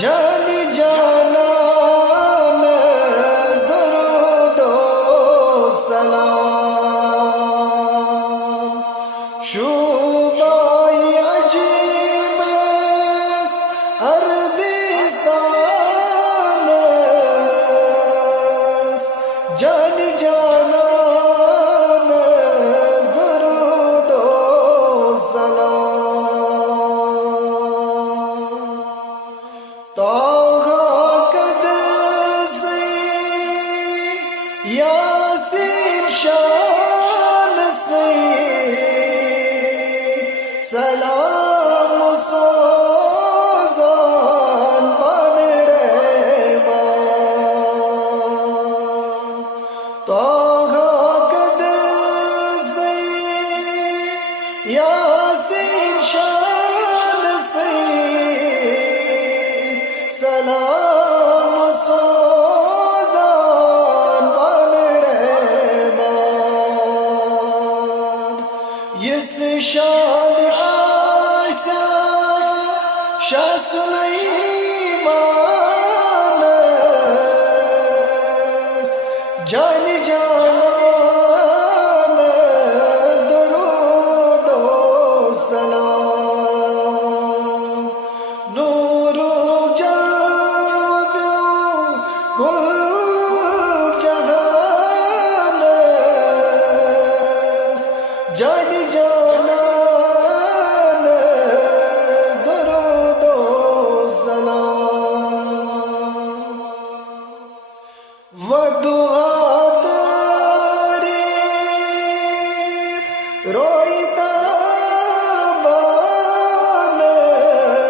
जानी जाना दरूदो सलाम शुबाई अजीमस अरबिस्तान जानी जाना दरूदो सलाम तौहा कदसे यासीन शान से सलाम सोजान बन रहमान तौहा कदसे यासीन शान से सलाम सोजान बन रहमान यस शान आसा शाह सुलैमान जानी जाना दरूदो सलाम नूरो जानी जाना दरूदो सलाम वदुआ तेरी रोईता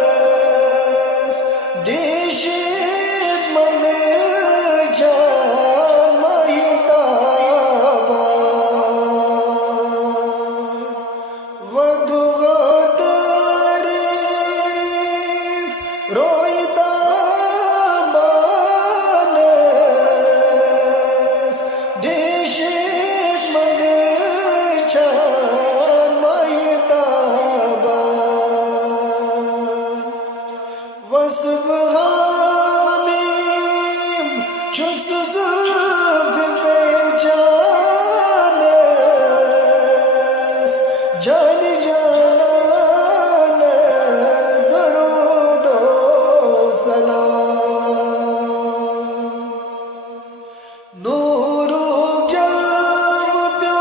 बानस दिशित मन जान महिता वदुआ तेरी रोईता बानस दिशित मन जान महिता वसब हामीम चुस जुल्फ पे जानस जानी जाना दरूदो सलाम नूरो जल्व प्यो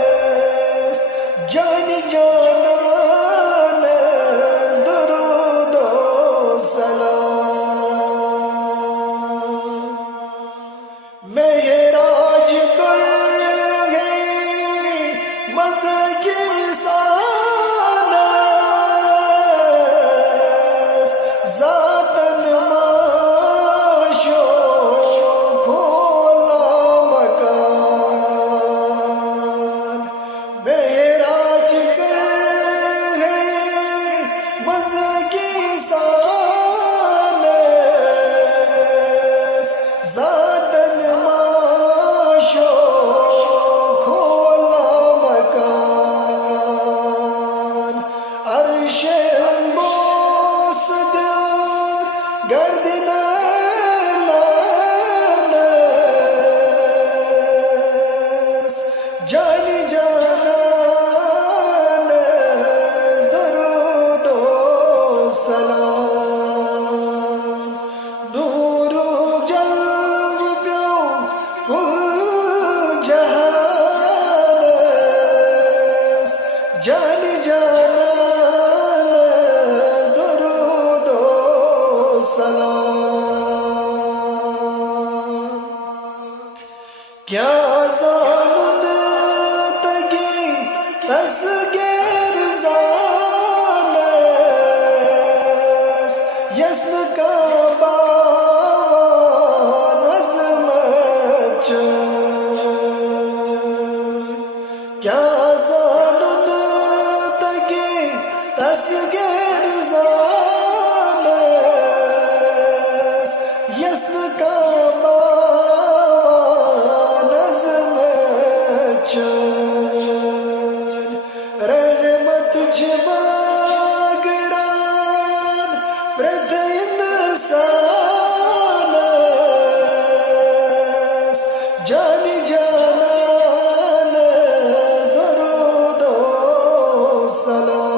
जहानस जानी जाना दरूदो सलाम मेहराज कर गई मज़े की सानस ज़ातन माशो खोला मकान मेहराज कर गई मज़े की सानस ज़ातन माशो खोला मकान अर्शे अंबोस गर्दन लानस जानी जाना दरूदो सलाम नूरो जल्व प्यो जहानस जानी जाना दरूदो सलाम क्या ज़ानुद तगी तस्गीर ज़ानस यस्न का बावा नज़मत क्या ज़ानुद तगी तस्गीर ज़ानस यस्न का रहमत जमागरान प्रथ इंसानस जानी जानान दरुदो सलाम